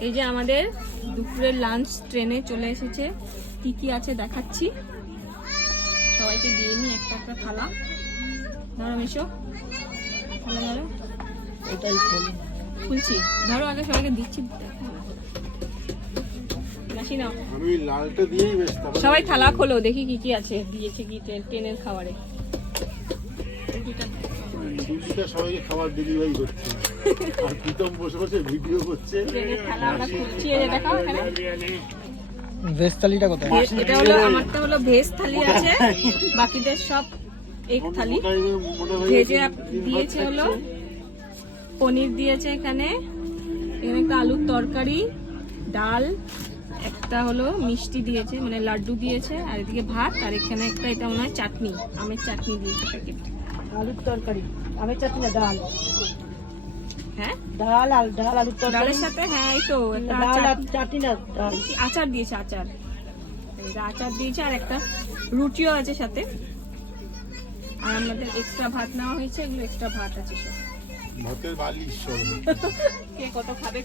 এই যে আমাদের দুপুরের লাঞ্চ ট্রেনে চলে এসেছে। কি কি আছে দেখাচ্ছি, সবাইকে দিয়ে নি একটা একটা থালা। ধরো মিশো, থালা ধরো, এটাই খোলো। খুলছি, ধরো আগে সবাইকে দিচ্ছি। নাসি নাও, আমি লালটা দিয়েই বেশ তারপরে সবাই থালা খোলো, দেখি কি কি আছে, দিয়েছে কি ট্রেনের খাবারে। দুইটা সবাইকে খাবার ডেলিভারি করছে আর প্রীতম বসে বসে ভিডিও করছে। ট্রেনের থালা আমরা খুঁজছি, এই যে দেখাও এখানে। ভেজ থালিটা কোথায়? এটা হলো আমারটা হলো ভেজ থালি আছে, বাকিদের সব এক থালি। ভেজে দিয়েছে হলো পনির দিয়েছে এখানে, এখানে একটা আলুর তরকারি, ডাল, একটা হলো মিষ্টি দিয়েছে মানে লাড্ডু দিয়েছে, আর এদিকে ভাত, আর এখানে একটা এটা মনে হয় চাটনি, আমের চাটনি দিয়েছে প্যাকেট। আলুর তরকারি, আমের চাটনি না ডাল? হ্যাঁ, ডাল আর ডাল আলুর তরকারি। ডালের সাথে হ্যাঁ এই তো একটা ডাল আর চাটনি- চাটনি না ডাল। আচার দিয়েছে, আচার, এটা আচার দিয়েছে, আর একটা রুটিও আছে সাথে। আর আমাদের এক্সট্রা ভাত নেওয়া হয়েছে, এগুলো এক্সট্রা ভাত আছে সব। ভাতের বালিশ সব। কে কত খাবে